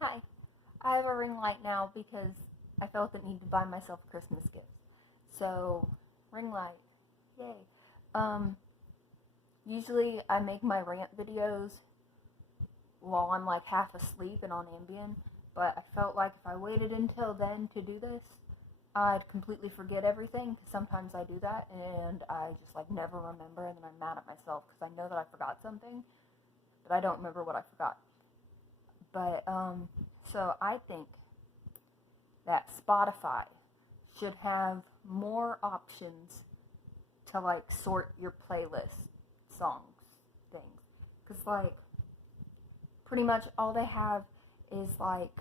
Hi, I have a ring light now because I felt the need to buy myself a Christmas gift. So, ring light, yay. Um, Usually I make my rant videos while I'm like half asleep and on Ambien, but I felt like if I waited until then to do this, I'd completely forget everything because sometimes I do that and I just like never remember and then I'm mad at myself because I know that I forgot something, but I don't remember what I forgot. So I think that Spotify should have more options to like sort your playlist songs things, because like pretty much all they have is like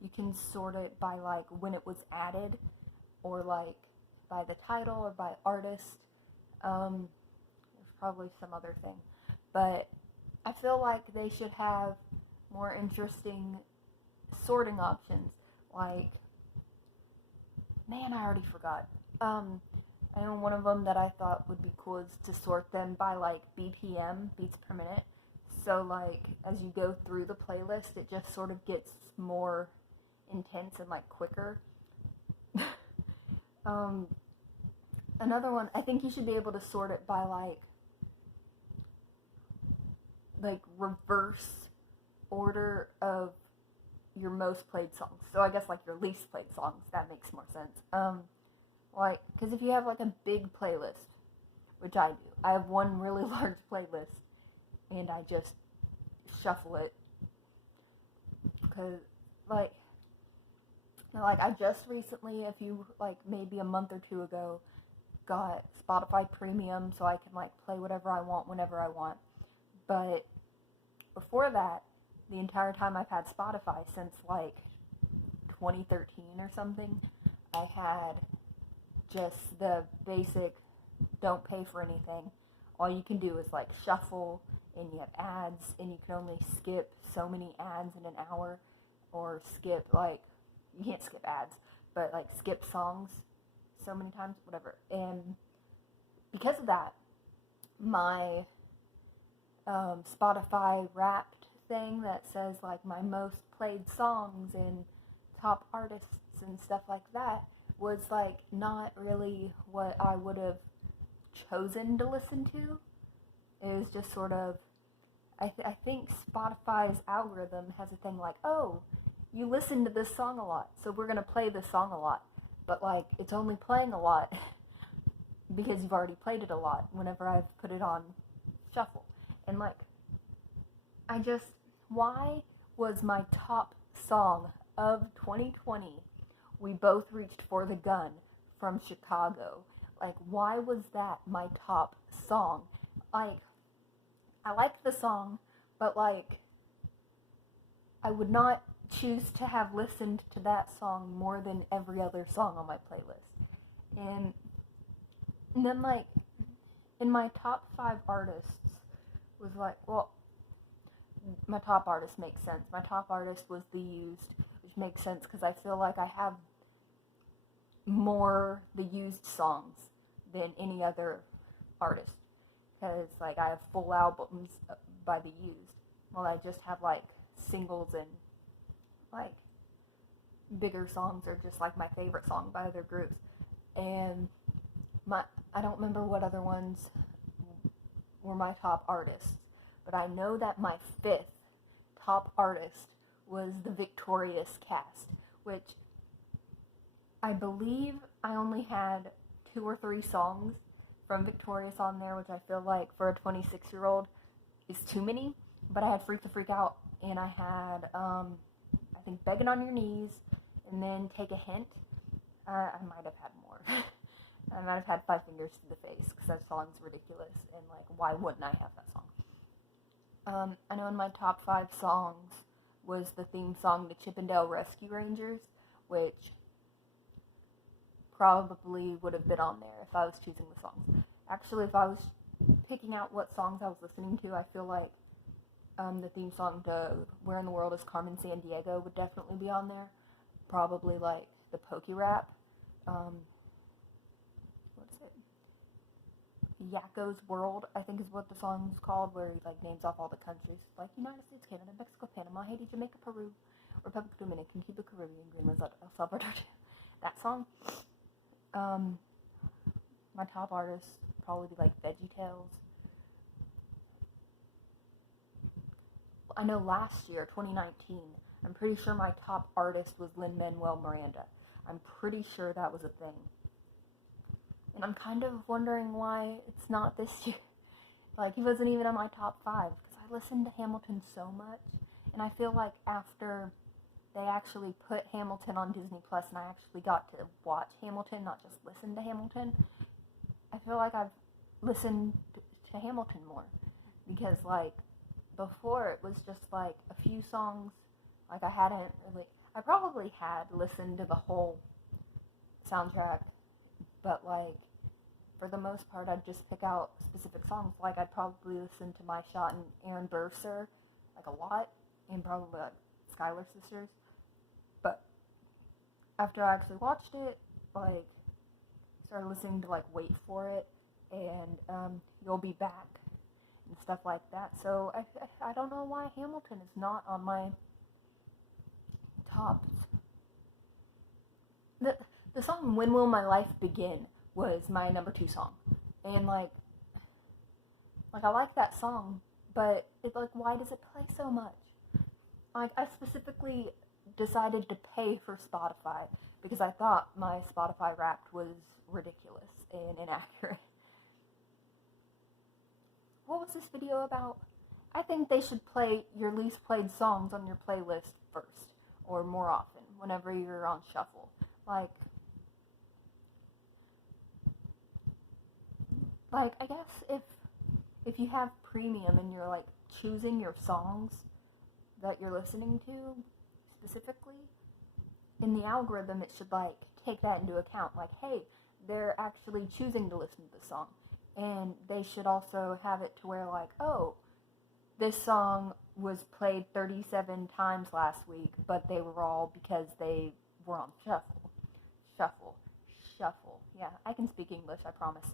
you can sort it by like when it was added, or like by the title or by artist. There's probably some other thing, but I feel like they should have more interesting sorting options. Like, man, I already forgot. Um, I know one of them that I thought would be cool is to sort them by like BPM, beats per minute. So like as you go through the playlist, it just sort of gets more intense and like quicker. um, Another one, I think you should be able to sort it by like reverse order of your most played songs. So I guess like your least played songs. That makes more sense. Like, because if you have like a big playlist, which I do, I have one really large playlist, and I just shuffle it because like I just recently, a few like maybe a month or two ago, got Spotify Premium so I can like play whatever I want whenever I want. But before that, the entire time I've had Spotify since like 2013 or something, I had just the basic don't pay for anything. All you can do is like shuffle, and you have ads, and you can only skip so many ads in an hour, or skip like you can't skip ads, but like skip songs so many times, whatever. And because of that, my Spotify Wrapped thing that says like my most played songs and top artists and stuff like that was like not really what I would have chosen to listen to. It was just sort of, I think Spotify's algorithm has a thing like, oh, you listen to this song a lot, so we're gonna play this song a lot. But like, it's only playing a lot because you've already played it a lot whenever I've put it on shuffle. And like, I just, why was my top song of 2020 We Both Reached for the Gun from Chicago? Like, why was that my top song? Like, I liked the song, but like, I would not choose to have listened to that song more than every other song on my playlist. And, and then like, in my top five artists was like, well, my top artist makes sense. My top artist was The Used, which makes sense because I feel like I have more The Used songs than any other artist. Because like I have full albums by The Used, while I just have like singles, and like bigger songs are just like my favorite song by other groups. And my I don't remember what other ones were my top artists, but I know that my fifth top artist was the Victorious Cast, which I believe I only had two or three songs from Victorious on there, which I feel like for a 26-year-old is too many. But I had Freak the Freak Out, and I had, I think, Begging on Your Knees, and then Take a Hint. I might have had more. I might have had Five Fingers to the Face, because that song's ridiculous, and like, why wouldn't I have that song? I know in my top five songs was the theme song to Chippendale Rescue Rangers, which probably would have been on there if I was choosing the songs. Actually, if I was picking out what songs I was listening to, I feel like the theme song to Where in the World is Carmen Sandiego would definitely be on there. Probably like the Pokey Rap. What's it? Yakko's World, I think is what the song's called, where he like names off all the countries, like United States, Canada, Mexico, Panama, Haiti, Jamaica, Peru. Republic Dominican, Cuba, Caribbean, Greenland, El Salvador. That song. My top artists probably be like VeggieTales. I know last year, 2019, I'm pretty sure my top artist was Lin-Manuel Miranda. I'm pretty sure that was a thing. And I'm kind of wondering why it's not this year. Like, he wasn't even in my top 5, because I listened to Hamilton so much, and I feel like after they actually put Hamilton on Disney Plus, and I actually got to watch Hamilton, not just listen to Hamilton, I feel like I've listened to Hamilton more, because, like, before it was just, like, a few songs, like, I probably had listened to the whole soundtrack, but, like, for the most part, I'd just pick out specific songs. Like, I'd probably listen to My Shot and Aaron Burr, Sir, like, a lot, and probably, like, Schuyler Sisters. But after I actually watched it, like, started listening to, like, Wait For It, and You'll Be Back, and stuff like that. So, I don't know why Hamilton is not on my tops. The song When Will My Life Begin was my number 2 song. And, like, I like that song, but it's like, why does it play so much? Like, I specifically decided to pay for Spotify because I thought my Spotify Wrapped was ridiculous and inaccurate. What was this video about? I think they should play your least played songs on your playlist first, or more often, whenever you're on shuffle. Like, I guess if you have premium and you're, like, choosing your songs that you're listening to specifically, in the algorithm it should, like, take that into account. Like, hey, they're actually choosing to listen to the song. And they should also have it to where, like, oh, this song was played 37 times last week, but they were all because they were on shuffle. Yeah, I can speak English, I promise.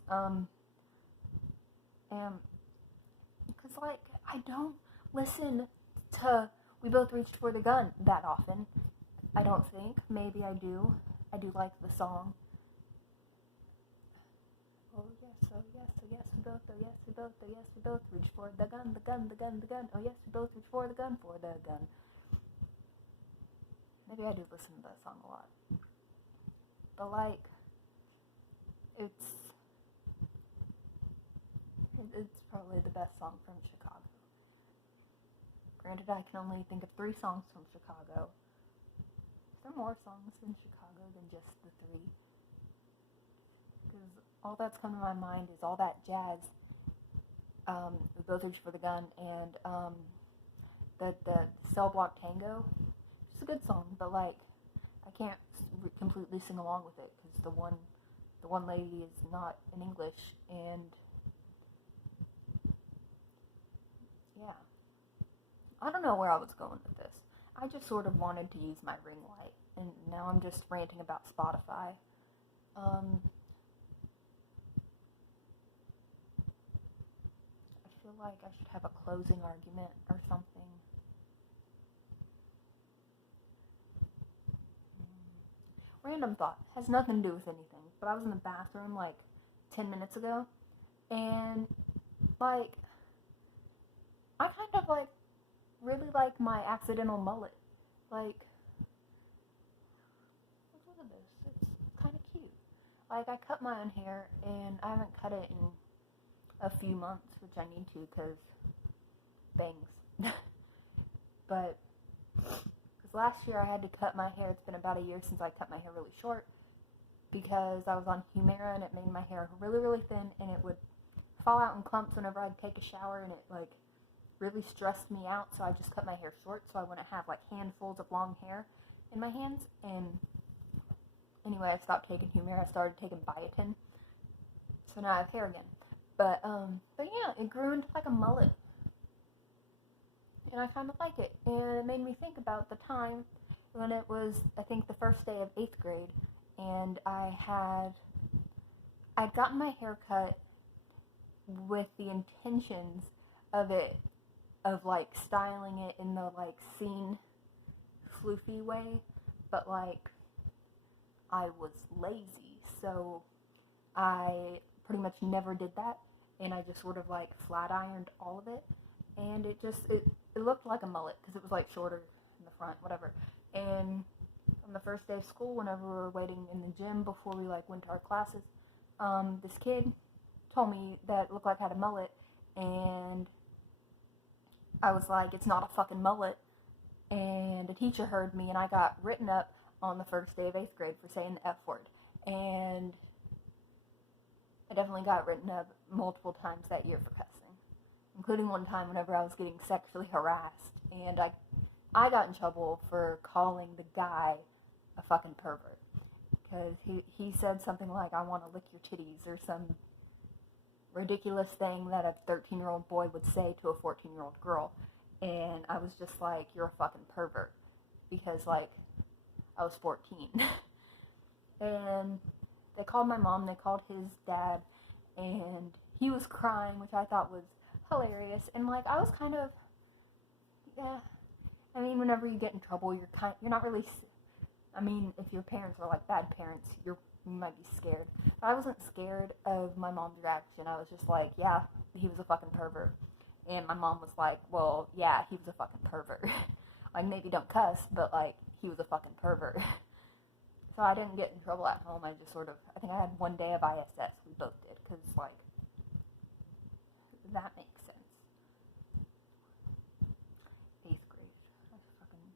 Because, like, I don't listen to We Both Reached for the Gun that often. I don't think. Maybe I do. I do like the song. Oh yes, oh yes, oh yes, we both, oh yes, we both, oh yes, we both reach for the gun, the gun, the gun, the gun. Oh yes, we both reach for the gun, for the gun. Maybe I do listen to that song a lot. But, like, it's probably the best song from Chicago. Granted, I can only think of 3 songs from Chicago. Is there more songs in Chicago than just the 3? Because all that's come to my mind is All That Jazz, We Both Reach for the Gun, and the Cell Block Tango. It's a good song, but, like, I can't completely sing along with it because the one lady is not in English, and yeah. I don't know where I was going with this. I just sort of wanted to use my ring light, and now I'm just ranting about Spotify. I feel like I should have a closing argument or something. Random thought. Has nothing to do with anything. But I was in the bathroom, like, 10 minutes ago, and, like, I kind of, like, really like my accidental mullet. Like, look at this. It's kind of cute. Like, I cut my own hair, and I haven't cut it in a few months, which I need to, because bangs. But, because last year I had to cut my hair. It's been about a year since I cut my hair really short, because I was on Humira, and it made my hair really, really thin, and it would fall out in clumps whenever I'd take a shower, and it, like, really stressed me out, so I just cut my hair short so I wouldn't have, like, handfuls of long hair in my hands. And anyway, I stopped taking Humira. I started taking biotin, so now I have hair again. But yeah, it grew into, like, a mullet, and I kind of like it. And it made me think about the time when it was, I think, the first day of 8th grade, and I'd gotten my hair cut with the intentions of, like, styling it in the, like, scene floofy way, but like I was lazy, so I pretty much never did that, and I just sort of like flat ironed all of it, and it looked like a mullet because it was like shorter in the front, whatever. And on the first day of school, whenever we were waiting in the gym before we like went to our classes, this kid told me that it looked like I had a mullet, and I was like, it's not a fucking mullet. And a teacher heard me, and I got written up on the first day of 8th grade for saying the F word. And I definitely got written up multiple times that year for cussing, including one time whenever I was getting sexually harassed, and I got in trouble for calling the guy a fucking pervert, because he said something like, I want to lick your titties, or some ridiculous thing that a 13-year-old boy would say to a 14-year-old girl, and I was just like, you're a fucking pervert, because, like, I was 14, and they called my mom, they called his dad, and he was crying, which I thought was hilarious, and, like, I was kind of, yeah, I mean, whenever you get in trouble, you're not really, I mean, if your parents are, like, bad parents, you might be scared, but I wasn't scared of my mom's reaction. I was just like, yeah, he was a fucking pervert, and my mom was like, well, yeah, he was a fucking pervert, like, maybe don't cuss, but, like, he was a fucking pervert. So I didn't get in trouble at home. I just sort of, I think I had one day of ISS. We both did, because, like, that makes sense. 8th grade. I fucking...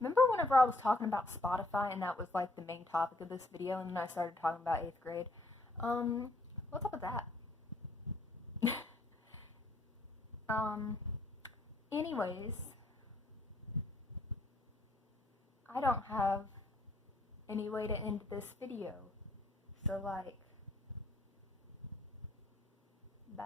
Remember whenever I was talking about Spotify, and that was, like, the main topic of this video, and then I started talking about 8th grade? What's up with that? Anyways, I don't have any way to end this video, so, like, bye.